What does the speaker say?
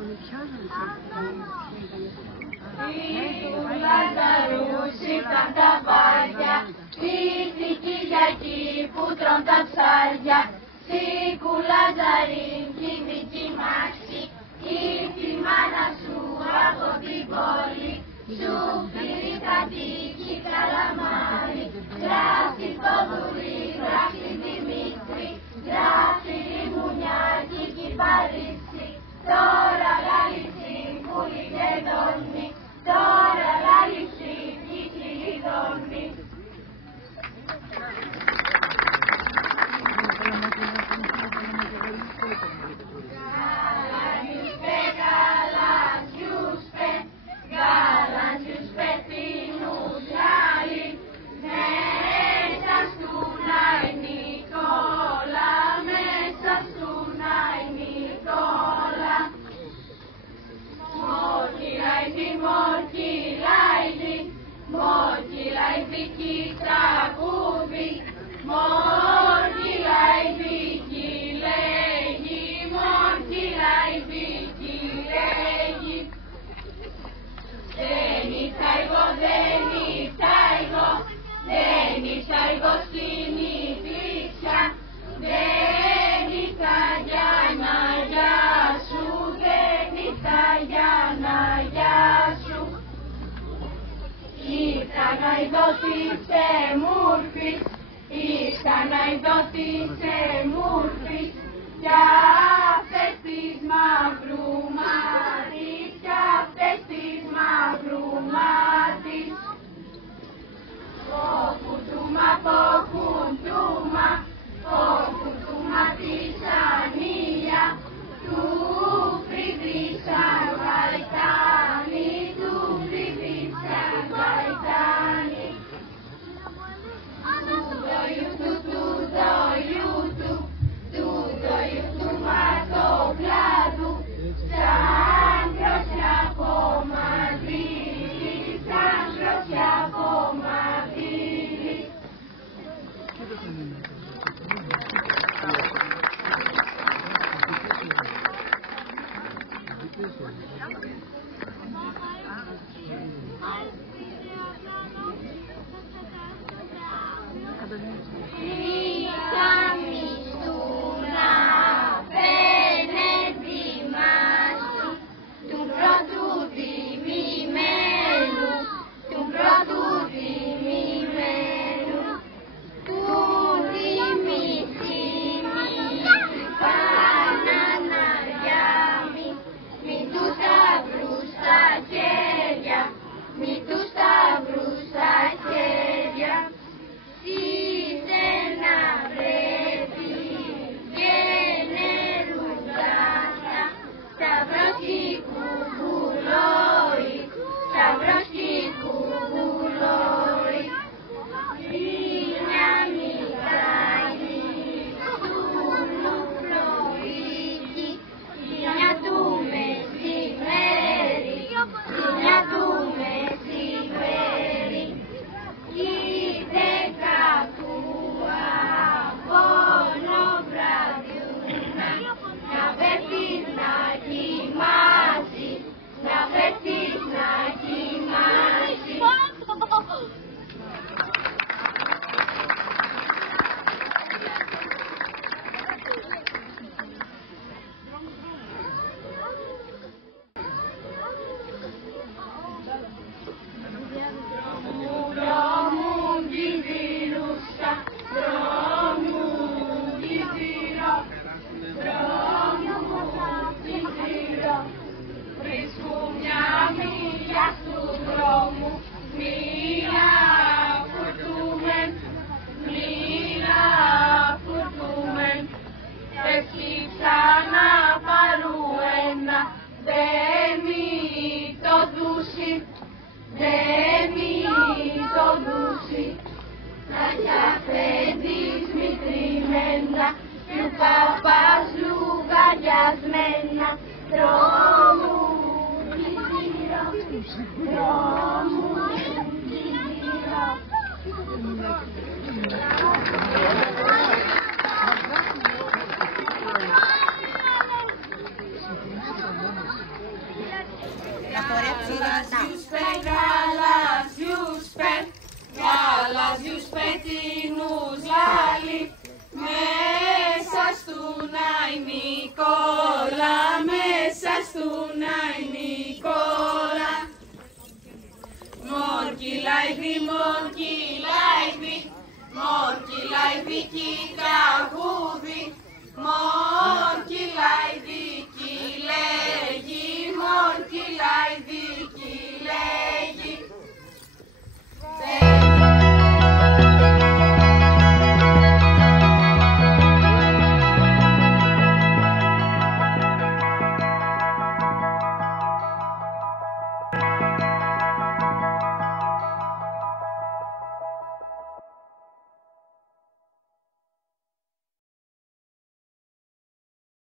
Του Λάζαρου ήρθαν τα βάρια, ήρθε η Κυριακή που τρών τα ψάρια. Σήκου Λάζαρη κι η δική μάχη, ήρθε η μάνα σου από την πόλη. Σου πήρε κατοίκη καλαμάρι, γράφει Θοδωρή, γράφει Δημήτρη, γράφει Λιμουνιάκη κι Παρίσι. Τώρα λάληση που λιγεδώνει, τώρα λάληση κι κυλιδώνει. Ήρθα να ειδωθήσε μούρφης κι αυτές τις μαύρου μάτις, κι αυτές τις μαύρου μάτις. Ποκουτούμα, ποκουτούμα, ποκουτούμα της ανήλια, του φρυδίσαν γαϊτάνι, του φρυδίσαν γαϊτάνι. Παπάς λουγαριασμένα, δρόμου γύρω, δρόμου γύρω. γαλάζιους πετινούς λάλη, μέσα στου Άι Νικόλα, μέσα στου Άι Νικόλα. Μορκυλάιδι, μορκυλάιδι, μορκυλάιδι κι τραγούδι,